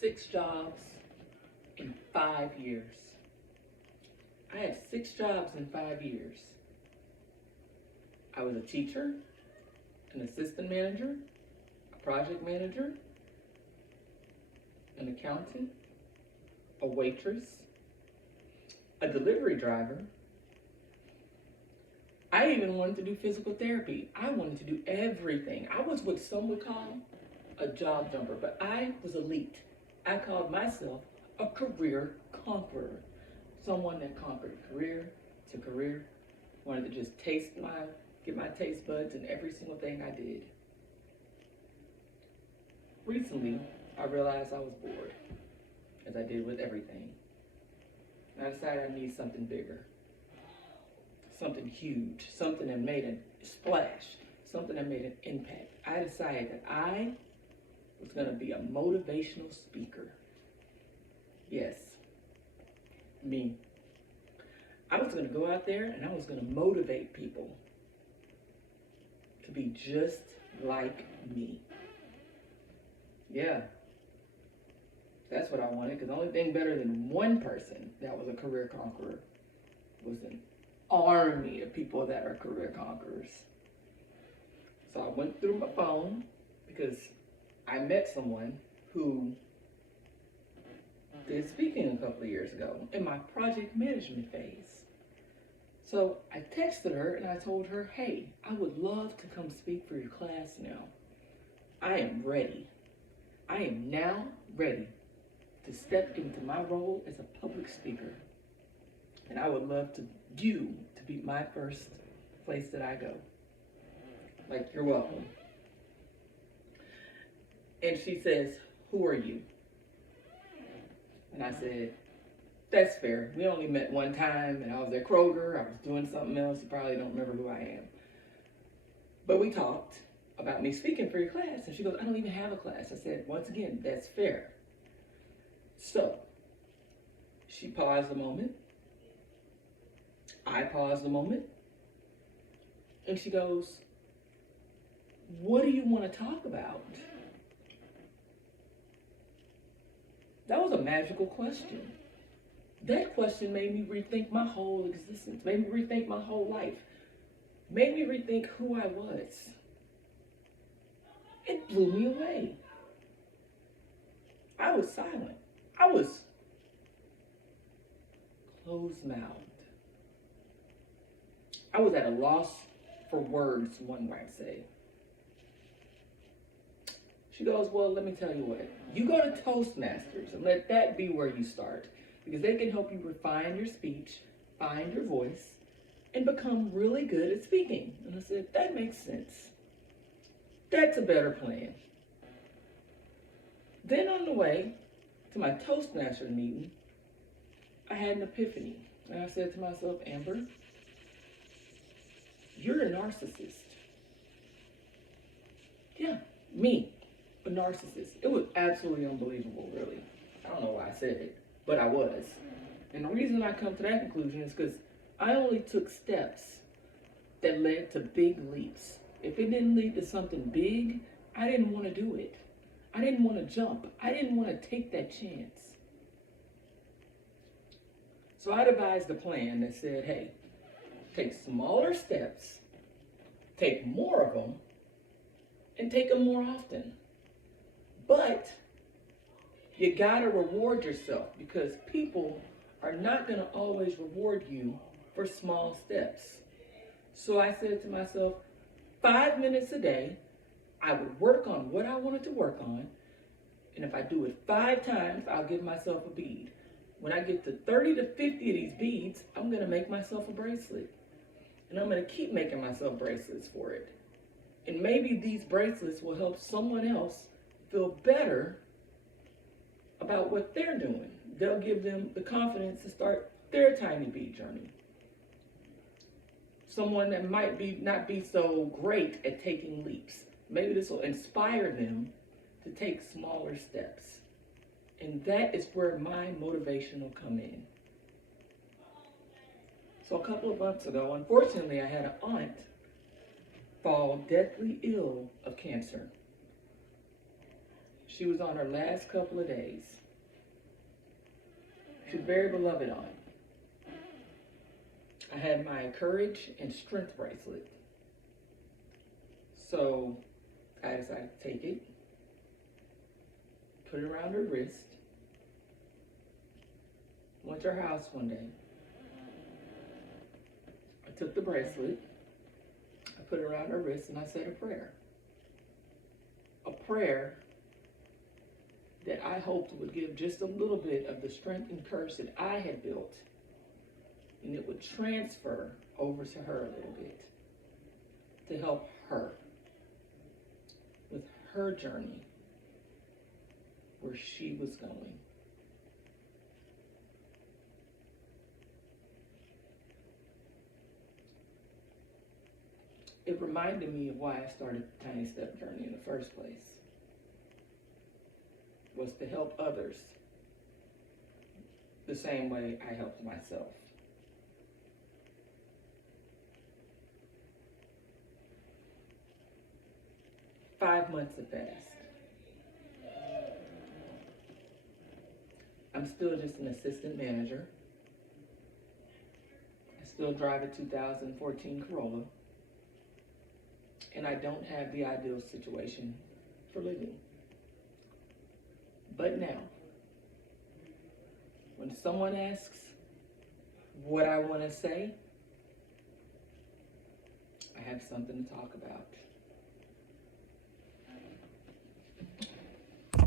6 jobs in 5 years. I had 6 jobs in 5 years. I was a teacher, an assistant manager, a project manager, an accountant, a waitress, a delivery driver. I even wanted to do physical therapy. I wanted to do everything. I was what some would call a job jumper, but I was elite. I called myself a career conqueror. Someone that conquered career to career, wanted to just get my taste buds in every single thing I did. Recently, I realized I was bored, as I did with everything. And I decided I need something bigger, something huge, something that made a splash, something that made an impact. I decided that I was going to be a motivational speaker. Yes, me. I was going to go out there and I was going to motivate people to be just like me. Yeah, that's what I wanted, because the only thing better than one person that was a career conqueror was an army of people that are career conquerors. So I went through my phone because I met someone who did speaking a couple of years ago in my project management phase. So I texted her and I told her, hey, I would love to come speak for your class now. I am ready. I am now ready to step into my role as a public speaker. And I would love you to be my first place that I go. Like, you're welcome. And she says, who are you? And I said, that's fair. We only met one time, and I was at Kroger. I was doing something else. You probably don't remember who I am. But we talked about me speaking for your class. And she goes, I don't even have a class. I said, once again, that's fair. So she paused a moment. I paused a moment. And she goes, what do you want to talk about? That was a magical question. That question made me rethink my whole existence, made me rethink my whole life, made me rethink who I was. It blew me away. I was silent. I was closed-mouthed. I was at a loss for words, one might say. She goes, well, let me tell you what. You go to Toastmasters and let that be where you start, because they can help you refine your speech, find your voice, and become really good at speaking. And I said, that makes sense. That's a better plan. Then on the way to my Toastmasters meeting, I had an epiphany. And I said to myself, Amber, you're a narcissist. Yeah, me, a narcissist. It was absolutely unbelievable, really. I don't know why I said it, but I was. And the reason I come to that conclusion is because I only took steps that led to big leaps. If it didn't lead to something big, I didn't want to do it. I didn't want to jump. I didn't want to take that chance. So I devised a plan that said, hey, take smaller steps, take more of them, and take them more often. But you gotta reward yourself, because people are not gonna always reward you for small steps. So I said to myself, 5 minutes a day, I would work on what I wanted to work on, and if I do it 5 times, I'll give myself a bead. When I get to 30 to 50 of these beads, I'm gonna make myself a bracelet. And I'm gonna keep making myself bracelets for it. And maybe these bracelets will help someone else feel better about what they're doing. They'll give them the confidence to start their tiny bead journey. Someone that might not be so great at taking leaps. Maybe this will inspire them to take smaller steps. And that is where my motivation will come in. So a couple of months ago, unfortunately, I had an aunt fall deathly ill of cancer. She was on her last couple of days. She was very beloved on. I had my courage and strength bracelet. So I decided to take it, put it around her wrist, went to her house one day. I took the bracelet, I put it around her wrist, and I said a prayer. A prayer that I hoped would give just a little bit of the strength and courage that I had built, and it would transfer over to her a little bit to help her with her journey where she was going. It reminded me of why I started the Tiny Step Journey in the first place, was to help others the same way I helped myself. Five months have passed. I'm still just an assistant manager. I still drive a 2014 Corolla. And I don't have the ideal situation for living. But now, when someone asks what I want to say, I have something to talk about.